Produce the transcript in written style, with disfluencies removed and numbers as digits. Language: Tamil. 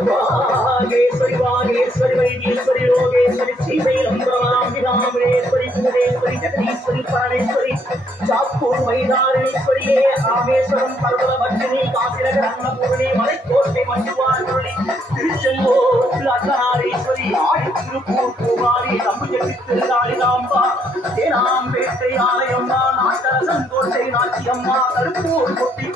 वागेश्वरी वागेश्वरी वैद्येश्वरी योगेश्वरी श्रीमैलंबराम्बिकाम्बरेश्वरी भुवनेश्वरी जगदीश्वरी प्राणेश्वरी चाप्पूर मैदानेश्वरी रामेश्वरम पर्वतवर्धिनी काशीनगर अन्नपूर्णे मலைக்கோட்டை மஞ்சுவார்முரளி திருச்செங்கோடு அர்த்தநாரீஸ்வரி ஆடி திருப்பூர் பூமாரி தம்புஜெட்டி திருநாளிதாம்பா தேனாம்பேட்டை ஆலயம்மா நாட்டரசன் கோட்டை நாச்சியம்மா கருப்பூர் கொட்டி